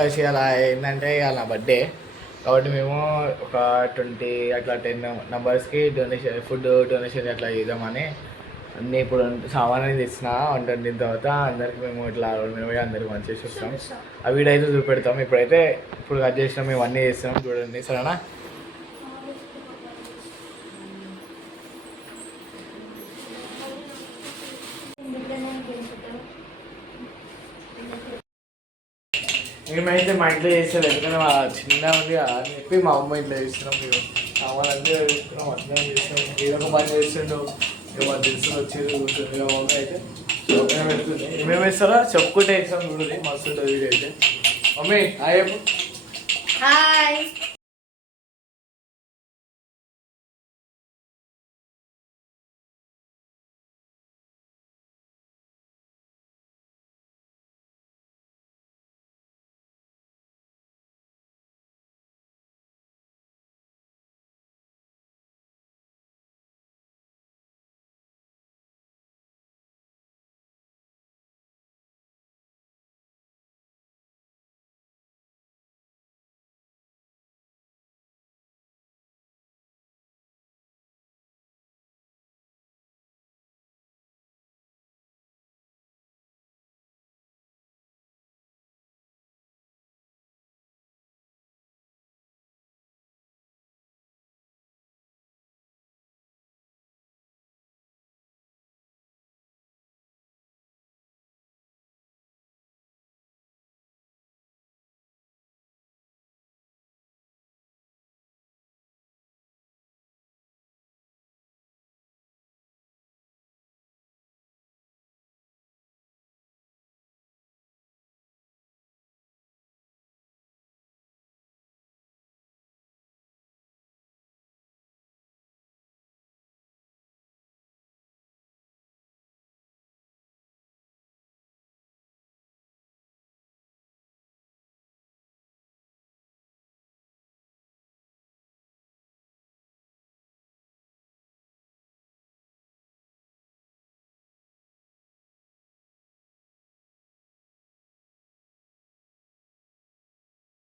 కలిసి అలా ఏంటంటే ఇక నా బర్త్డే కాబట్టి మేము ఒక 20 అట్లా 10 నంబర్స్కి డొనేషన్ ఫుడ్ డొనేషన్ అట్లా చేద్దామని అన్నీ ఇప్పుడు సామాన్ తెచ్చిన వండిన తర్వాత అందరికి మేము ఇట్లా మేము అందరికి మంచి చేసి వస్తాం. ఆ వీడియో అయితే చూపెడతాం. ఇప్పుడు కట్ చేసినాం, మేము అన్నీ చేస్తున్నాం చూడండి, సరేనా? మేమైతే మా ఇంట్లో చేసేది ఎందుకంటే మా చిన్న ఉంది అని చెప్పి మా అమ్మ ఇంట్లో చేస్తున్నాం. మేము సామాన్ అన్నీ చేస్తున్నాం, అర్థం చేస్తున్నాం. ఏదో ఒక పని చేస్తుండు, ఇక మా తెలుసులు వచ్చేది కూర్చుంది. మా మమ్మీ అయితే మేము పెడుతుంది. ఏమేమి వేస్తారో చెప్పుకుంటే వేస్తాం చూడండి, మస్తు ఉంటుంది వీడియో అయితే. Mummy hi hi.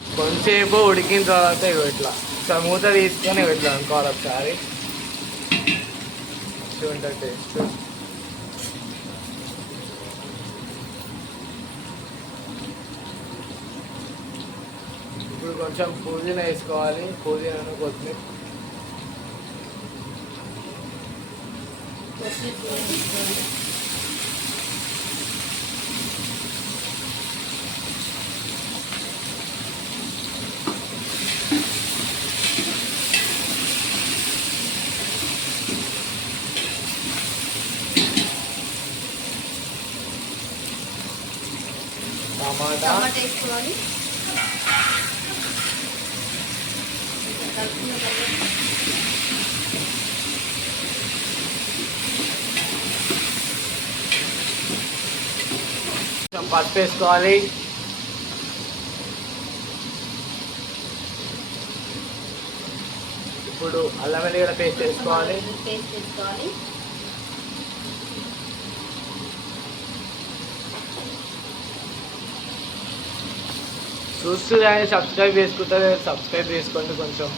కొంచెంసేపు ఉడికిన తర్వాత ఇట్లా మూత తీసుకొని ఇట్లా అనుకోవాలి ఒకసారి. ఉంటుంది టేస్ట్. ఇప్పుడు కొంచెం పుదీనా వేసుకోవాలి, పుదీనా కొత్తిమీర. టమాటా వేసుకోవాలి. కొంచెం పసుపు వేసుకోవాలి. ఇప్పుడు అల్లం వెల్లిగడ్డ పేస్ట్ వేసుకోవాలి. చూస్తూ కానీ సబ్స్క్రైబ్ చేసుకుంటే సబ్స్క్రైబ్ చేసుకోండి. కొంచెం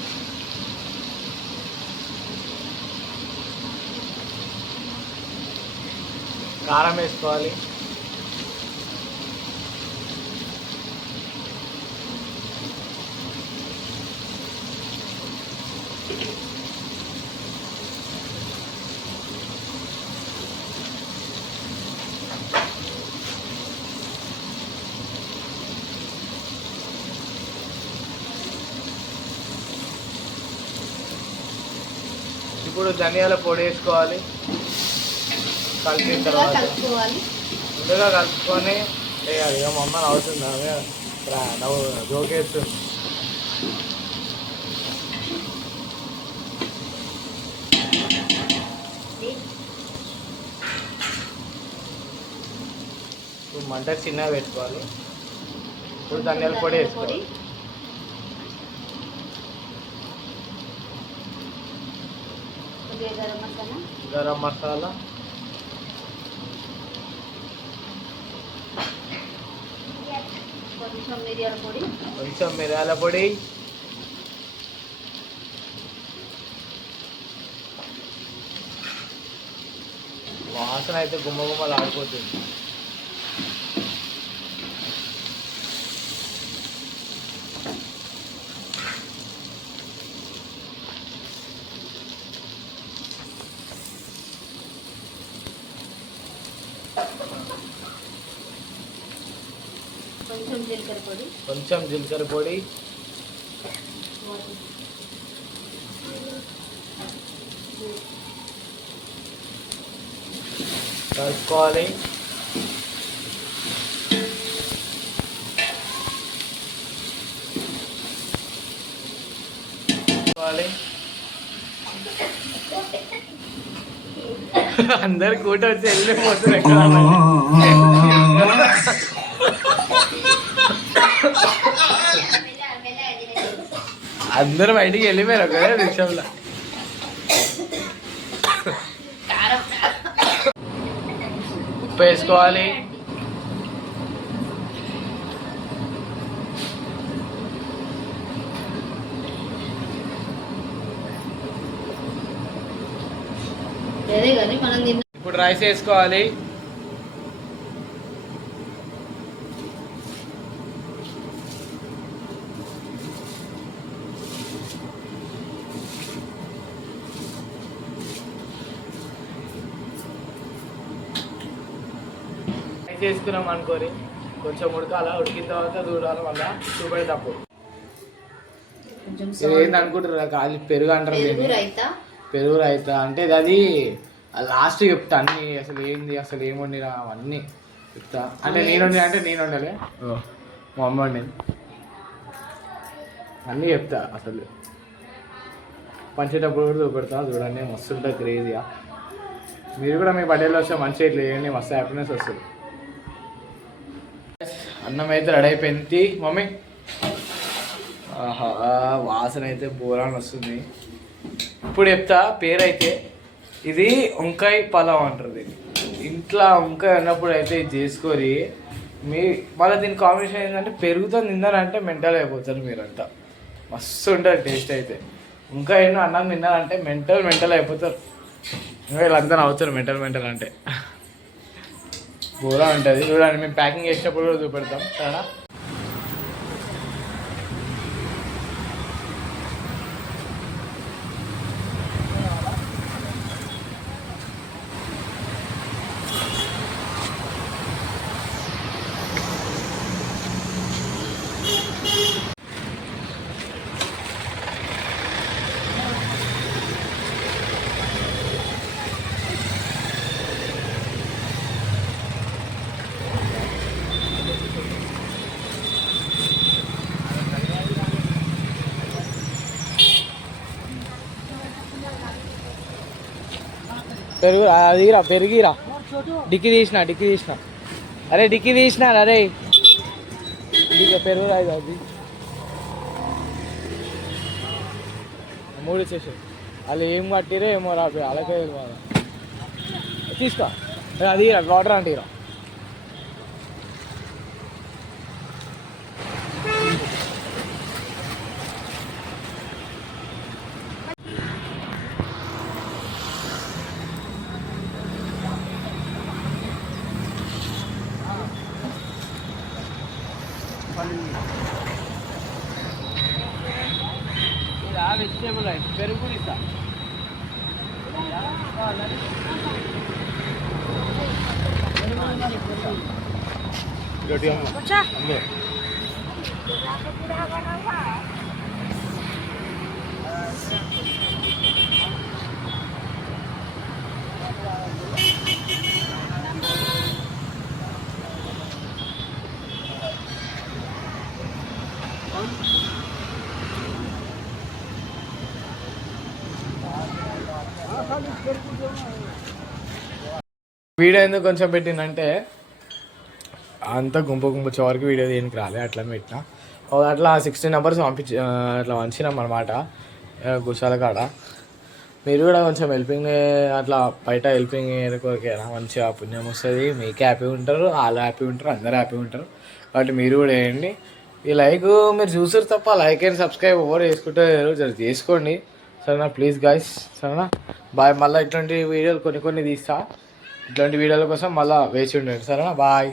కారం వేసుకోవాలి. ఇప్పుడు ధనియాల పొడి వేసుకోవాలి. కలిపిన తర్వాత ముందుగా కలుపుకొని వేయాలి. ఇక మా అమ్మ అవుతుందా నవ్వు జోకేస్తుంది. ఇప్పుడు మంట చిన్నగా పెట్టుకోవాలి. ఇప్పుడు ధనియాల పొడి వేసుకోవాలి. గరం మసాలా, కొంచెం మిరియాల పొడి, కొంచెం మిరియాల పొడి, వాసన అయితే గుమ్మ గుమ్మలు ఆడిపోతుంది. కొంచెం జీలకర్ర పొడి, కొంచెం జీలకర్ర పొడి, కలుపుకోవాలి. అందరు కూట వచ్చి వెళ్ళిపోతుంది ఎక్కడ అందరూ బయటికి వెళ్ళిపోయారు ఒకటే నిమిషంలో. ఉప్పు వేసుకోవాలి. అదే కానీ మనం ఇప్పుడు రైస్ వేసుకోవాలి. రైస్ వేసుకున్నాం అనుకోరి, కొంచెం ఉడకాల, ఉడికిన తర్వాత చూడాలి, మళ్ళీ చూపెడేటప్పుడు. ఇది ఏంది అనుకుంటారు కాదు, పెరుగు అంటారు. పెరుగు రైతా అంటే అది లాస్ట్ చెప్తా అన్ని, అసలు ఏంది అసలు ఏం వండినా అవన్నీ చెప్తా. అంటే నేను వండినా అంటే నేను వండలే, మా అమ్మ వండింది, అన్నీ చెప్తా. అసలు పంచేటప్పుడు కూడా చూపెడతా, చూడండి మస్తు ఉంటుంది క్రేజీగా. మీరు కూడా మీ బర్త్డేలో వస్తే మంచిగా ఇట్లా చేయండి, మస్తు హ్యాపీనెస్ వస్తుంది. అన్నం అయితే రెడీ అయిపోయింది మమ్మీ. ఆహా, వాసన అయితే బోరాన్ని వస్తుంది. ఇప్పుడు చెప్తా పేరు అయితే, ఇది వంకాయ పలావ్ అంటారు. దీన్ని ఇంట్లో వంకాయ ఉన్నప్పుడు అయితే ఇది చేసుకోరి. మీ మళ్ళీ దీని కాంబినేషన్ ఏంటంటే పెరుగుతో తిన్నారంటే మెంటల్ అయిపోతారు మీరంతా. మస్తు ఉంటుంది టేస్ట్ అయితే. వంకాయ ఎన్నో అన్నం తిన్నారంటే మెంటల్ అయిపోతారు. ఇంకా వీళ్ళంతా అవుతారు మెంటల్ అంటే. బోరా ఉంటుంది చూడండి. మేము ప్యాకింగ్ చేసేటప్పుడు కూడా చూపెడతాం సరేనా. అదిరా పెరిగిరా, డిక్కి తీసిన అరే డిక్కి తీసిన అరే పెరుగు రాదు అది 3 ఇచ్చేసారు. వాళ్ళు ఏం కట్టిరో ఏమో రాదు, అలాగే తీసుకో. అది వాటర్ అంటీరా. వెజిటేబుల్ రైస్ పెరుగు ఇస్తా. వీడియో ఎందుకు కొంచెం పెట్టిందంటే అంతా గుంపు చివరికి వీడియో దేనికి రాలే, అట్లా పెట్టిన. అట్లా 16 నెంబర్స్ అట్లా వంచినాం అనమాట గుశాల కాడ. మీరు కూడా కొంచెం హెల్పింగ్ అట్లా బయట హెల్పింగ్ కోరికేనా మంచిగా పుణ్యం వస్తుంది, మీకు హ్యాపీ ఉంటారు, వాళ్ళు హ్యాపీ ఉంటారు, అందరు హ్యాపీ ఉంటారు. కాబట్టి మీరు కూడా వేయండి. ఈ లైక్ మీరు చూసారు తప్ప లైక్ అండ్ సబ్స్క్రైబ్ ఎవరు చేసుకుంటే జర చేసుకోండి సరేనా, ప్లీజ్ గాయ్స్ సరేనా. బాయ్. మళ్ళీ ఇట్లాంటి వీడియోలు కొన్ని తీస్తా, ఇట్లాంటి వీడియోల కోసం మళ్ళీ వేచి ఉండండి సరేనా. బాయ్.